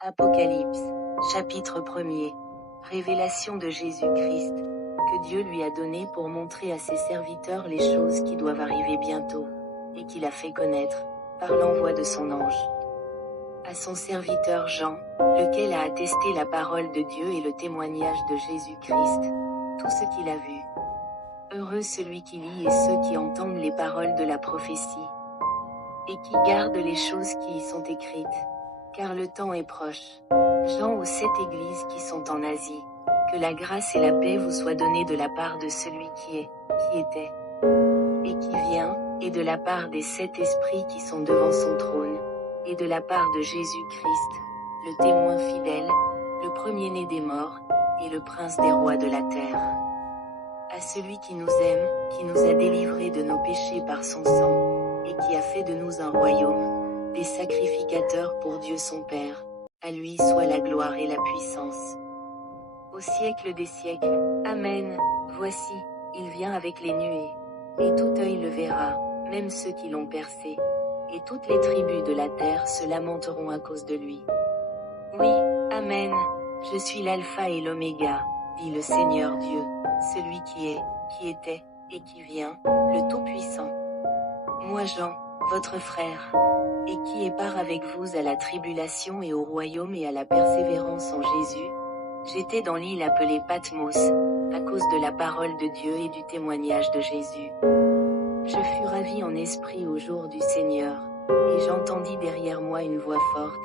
Apocalypse, chapitre 1er. Révélation de Jésus-Christ, que Dieu lui a donné pour montrer à ses serviteurs les choses qui doivent arriver bientôt, et qu'il a fait connaître, par l'envoi de son ange. À son serviteur Jean, lequel a attesté la parole de Dieu et le témoignage de Jésus-Christ, tout ce qu'il a vu. Heureux celui qui lit et ceux qui entendent les paroles de la prophétie, et qui gardent les choses qui y sont écrites, car le temps est proche. Jean aux 7 églises qui sont en Asie, que la grâce et la paix vous soient données de la part de celui qui est, qui était, et qui vient, et de la part des 7 esprits qui sont devant son trône, et de la part de Jésus-Christ, le témoin fidèle, le premier-né des morts, et le prince des rois de la terre. À celui qui nous aime, qui nous a délivrés de nos péchés par son sang, et qui a fait de nous un royaume, des sacrificateurs pour Dieu son Père, à lui soit la gloire et la puissance. Au siècle des siècles. Amen. Voici, il vient avec les nuées, et tout œil le verra, même ceux qui l'ont percé, et toutes les tribus de la terre se lamenteront à cause de lui. Oui, Amen. Je suis l'alpha et l'oméga, dit le Seigneur Dieu, celui qui est, qui était, et qui vient, le Tout-Puissant. Moi Jean, votre frère, et qui est part avec vous à la tribulation et au royaume et à la persévérance en Jésus, j'étais dans l'île appelée Patmos, à cause de la parole de Dieu et du témoignage de Jésus. Je fus ravi en esprit au jour du Seigneur, et j'entendis derrière moi une voix forte,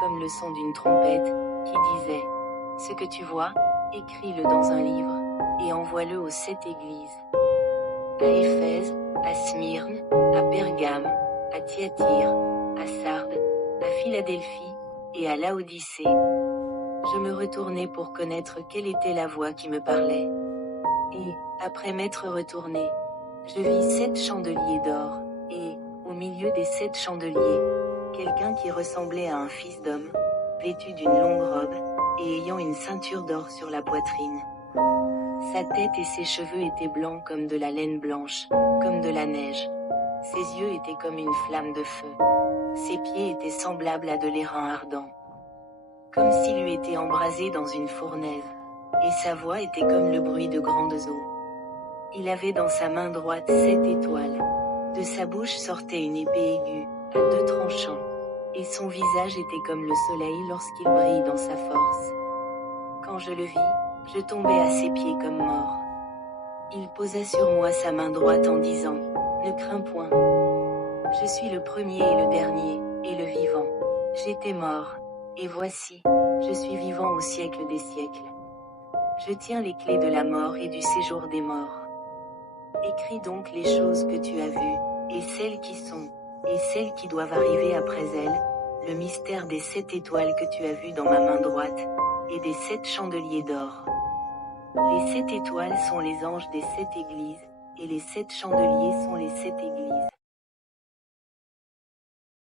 comme le son d'une trompette, qui disait, « Ce que tu vois, écris-le dans un livre, et envoie-le aux 7 églises. À Éphèse, à Smyrne, à Pergame, à Thyatire, à Sardes, à Philadelphie, et à Laodicée. » Je me retournai pour connaître quelle était la voix qui me parlait. Et, après m'être retourné, je vis 7 chandeliers d'or, et, au milieu des 7 chandeliers, quelqu'un qui ressemblait à un fils d'homme, vêtu d'une longue robe, et ayant une ceinture d'or sur la poitrine. Sa tête et ses cheveux étaient blancs comme de la laine blanche, comme de la neige. Ses yeux étaient comme une flamme de feu. Ses pieds étaient semblables à de l'airain ardent, comme s'il eût été embrasé dans une fournaise, et sa voix était comme le bruit de grandes eaux. Il avait dans sa main droite 7 étoiles. De sa bouche sortait une épée aiguë, à 2 tranchants, et son visage était comme le soleil lorsqu'il brille dans sa force. Quand je le vis, je tombai à ses pieds comme mort. Il posa sur moi sa main droite en disant, « Ne crains point. Je suis le premier et le dernier, et le vivant. J'étais mort, et voici, je suis vivant au siècle des siècles. Je tiens les clés de la mort et du séjour des morts. Écris donc les choses que tu as vues, et celles qui sont, et celles qui doivent arriver après elles, le mystère des 7 étoiles que tu as vues dans ma main droite, et des 7 chandeliers d'or. Les 7 étoiles sont les anges des 7 églises, et les 7 chandeliers sont les 7 églises.